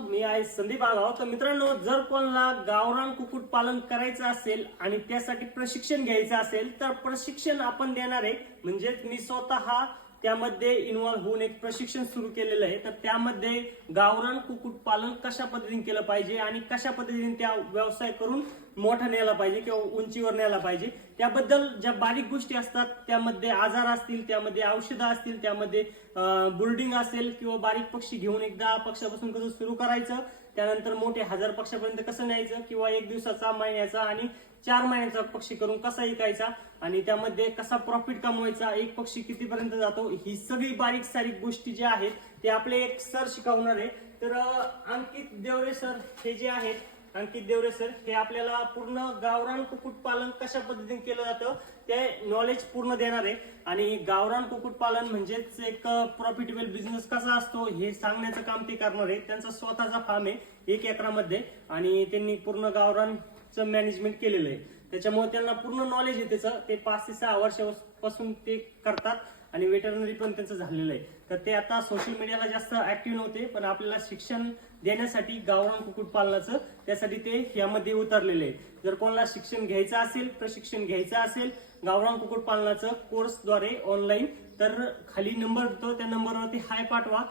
मी आहे संदीप आगाव. तर मित्रांनो, जर कोणाला गावरान कुक्कुट पालन करायचं असेल आणि त्यासाठी प्रशिक्षण घ्यायचं असेल तर प्रशिक्षण आपण देणार आहे. म्हणजे मी स्वतः त्यामध्ये इन्व्हॉल्व होऊन एक प्रशिक्षण सुरू केलेलं आहे. तर त्यामध्ये गावरान कुक्कुट पालन कशा पद्धतीने केलं पाहिजे आणि कशा पद्धतीने त्या व्यवसाय करून मोठा नेला पाहिजे किंवा उंचीवर नेला पाहिजे, त्याबद्दल ज्या बारीक गोष्टी असतात, त्यामध्ये आजार असतील, त्यामध्ये औषधं असतील, त्यामध्ये बुर्डिंग असेल किंवा बारीक पक्षी घेऊन एकदा पक्षापासून कसं सुरू करायचं, त्यानंतर मोठे 1000 पक्षापर्यंत कसं न्यायचं, किंवा 1 दिवसाचा, महिन्याचा आणि 4 महिन्याचा पक्षी करून कसा विकायचा आणि त्यामध्ये कसा प्रॉफिट कमवायचा, एक पक्षी कितीपर्यंत जातो, ही सगळी बारीक सारीक गोष्टी ज्या आहेत ते आपले एक सर शिकवणार आहे. तर अंकित देवरे सर हे जे आहेत, अंकित देवरे सर हे आपल्याला पूर्ण गावरान कुक्कुट पालन कशा पद्धतीने केलं जातं ते नॉलेज पूर्ण देणार आहे. आणि गावरान कुक्कुट पालन म्हणजेच एक प्रॉफिटेबल बिझनेस कसा असतो हे सांगण्याचं काम ते करणार आहे. त्यांचा स्वतःचा फार्म आहे 1 एकरामध्ये आणि त्यांनी पूर्ण गावरानचं मॅनेजमेंट केलेलं आहे. त्याच्यामुळे त्यांना पूर्ण नॉलेज आहे त्याचं. ते 5 ते 6 वर्षापासून ते करतात आणि वेटरनरी पण त्यांचं झालेलं आहे. तर ते आता सोशल मीडियाला जास्त ऍक्टिव्ह नव्हते, पण आपल्याला शिक्षण देण्यासाठी गावरान कुक्कुट पालनाचं त्यासाठी ते यामध्ये उतरलेले आहे. जर कोणाला शिक्षण घ्यायचं असेल, प्रशिक्षण घ्यायचं असेल गावरान कुक्कुट पालनाचं कोर्सद्वारे ऑनलाईन, तर खाली नंबर देतो, त्या नंबरवरती हाय पाठवा